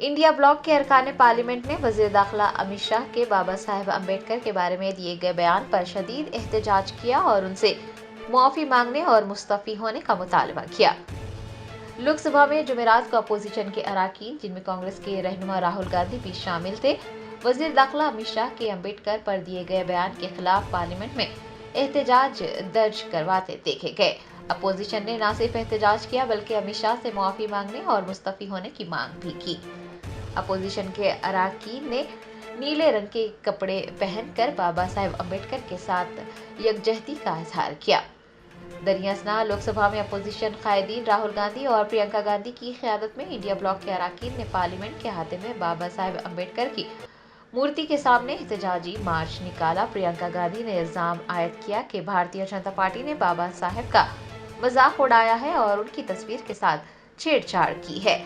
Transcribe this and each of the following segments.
India block के अरकान parliament ने वजीर दाखिला अमित शाह के बाबा साहेब अम्बेडकर के बारे में दिए गए बयान पर शदीद एहतजाज किया और उनसे मुआफी मांगने और मुस्तफी होने का मुतालबा किया। लोकसभा में जुमेरात को अपोजिशन के अराकीन, जिनमें कांग्रेस के रहनुमा राहुल गांधी भी शामिल थे, वजीर दाखिला अमित शाह के अम्बेडकर पर दिए गए बयान के खिलाफ पार्लियामेंट में एहतजाज दर्ज करवाते देखे गए। अपोजिशन ने न सिर्फ एहतजाज किया बल्कि अमित शाह से मुआफी मांगने और मुस्तफी होने की मांग भी की। अपोजिशन के अराकीन ने नीले रंग के कपड़े पहनकर बाबा साहेब अम्बेडकर के साथ यकजहती का इजहार किया। दरियासना लोकसभा में अपोजिशन कायदीन राहुल गांधी और प्रियंका गांधी की क़यादत में इंडिया ब्लॉक के अराकीन ने पार्लियामेंट के अहाते में बाबा साहेब अम्बेडकर की मूर्ति के सामने एहतजाजी मार्च निकाला। प्रियंका गांधी ने इल्जाम आयद किया कि भारतीय जनता पार्टी ने बाबा साहेब का मजाक उड़ाया है और उनकी तस्वीर के साथ छेड़छाड़ की है।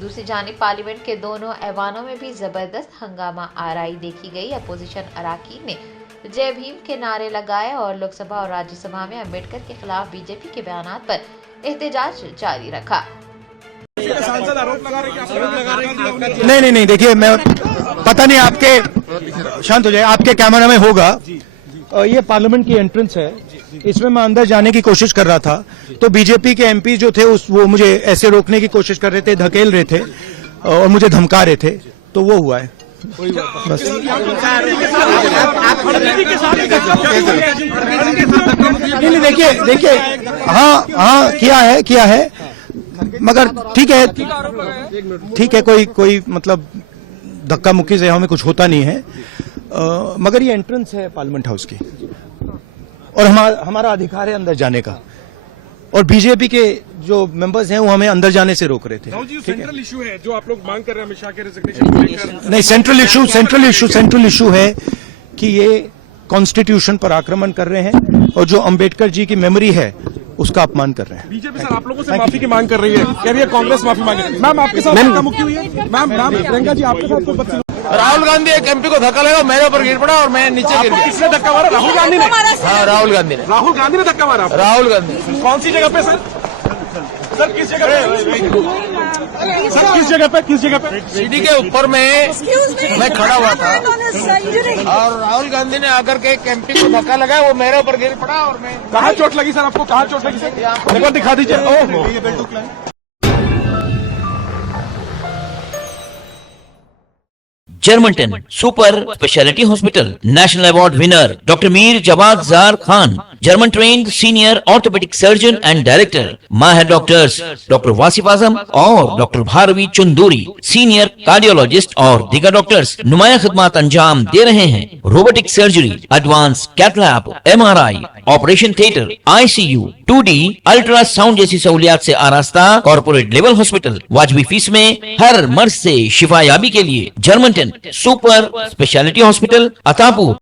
दूसरी जानिब पार्लियामेंट के दोनों ऐवानों में भी जबरदस्त हंगामा आराई देखी गई। अपोजिशन अराकीन ने जय भीम के नारे लगाए और लोकसभा और राज्यसभा में अम्बेडकर के खिलाफ बीजेपी के बयानात पर एहतजाज जारी रखा। सांसद आरोप लगा रहे हैं। नहीं, देखिए मैं पता नहीं आपके शांत हो जाए, आपके कैमरा में होगा। ये पार्लियामेंट की एंट्रेंस है, इसमें मैं अंदर जाने की कोशिश कर रहा था तो बीजेपी के एमपी जो थे वो मुझे ऐसे रोकने की कोशिश कर रहे थे, धकेल रहे थे और मुझे धमका रहे थे, तो वो हुआ है बस। नहीं देखिए हाँ किया है मगर ठीक है कोई मतलब धक्का मुक्की से हमें कुछ होता नहीं है, मगर ये एंट्रेंस है पार्लियामेंट हाउस की और हमारा अधिकार है अंदर जाने का, और बीजेपी के जो मेंबर्स हैं वो हमें अंदर जाने से रोक रहे थे। सेंट्रल इशू है जो आप लोग मांग कर रहे हैं अमित शाह के रेजिग्नेशन को लेकर। नहीं, सेंट्रल इशू है कि ये कॉन्स्टिट्यूशन पर आक्रमण कर रहे हैं और जो अंबेडकर जी की मेमोरी है उसका अपमान कर रहे हैं। बीजेपी सर आप लोगों से माफी की मांग कर रही है, कह रही है कांग्रेस माफी मांगे। मैम आपके साथ धक्का-मुक्की हुई है? मैम प्रियंका जी आपके साथ कोई बदतमीजी? राहुल गांधी एक एमपी को धक्का लगा, मेरे ऊपर गिर पड़ा और मैं नीचे गिर गया। किसने धक्का मारा? राहुल गांधी ने? हाँ, राहुल गांधी ने। राहुल गांधी ने धक्का मारा? राहुल गांधी। कौन सी जगह पे सर? सर किस जगह पे? सर किस जगह पे? सीढ़ी के ऊपर में मैं खड़ा हुआ था और राहुल गांधी ने आकर के एक एमपी को धक्का लगाया, वो मेरे ऊपर गिर पड़ा और मैं। कहाँ चोट लगी सर आपको? कहाँ चोट लगी सर? एक बार दिखा दीजिए। Oh Germanten super speciality hospital national award winner doctor Mir Jawad Zar Khan, German trained senior orthopaedic surgeon and director, माहिर डॉक्टर्स डॉक्टर वासिफ आजम और doctor Bharvi Chanduri, senior cardiologist और दीगर डॉक्टर्स नुमाया खिदमत अंजाम दे रहे हैं। Robotic surgery, advance cath lab, MRI, operation theatre, ICU, 2D ultrasound जैसी सहूलियात से आरास्ता कॉर्पोरेट लेवल हॉस्पिटल। वाजबी फीस में हर मर्ज से शिफायाबी के लिए Germanton super speciality hospital, Attapur.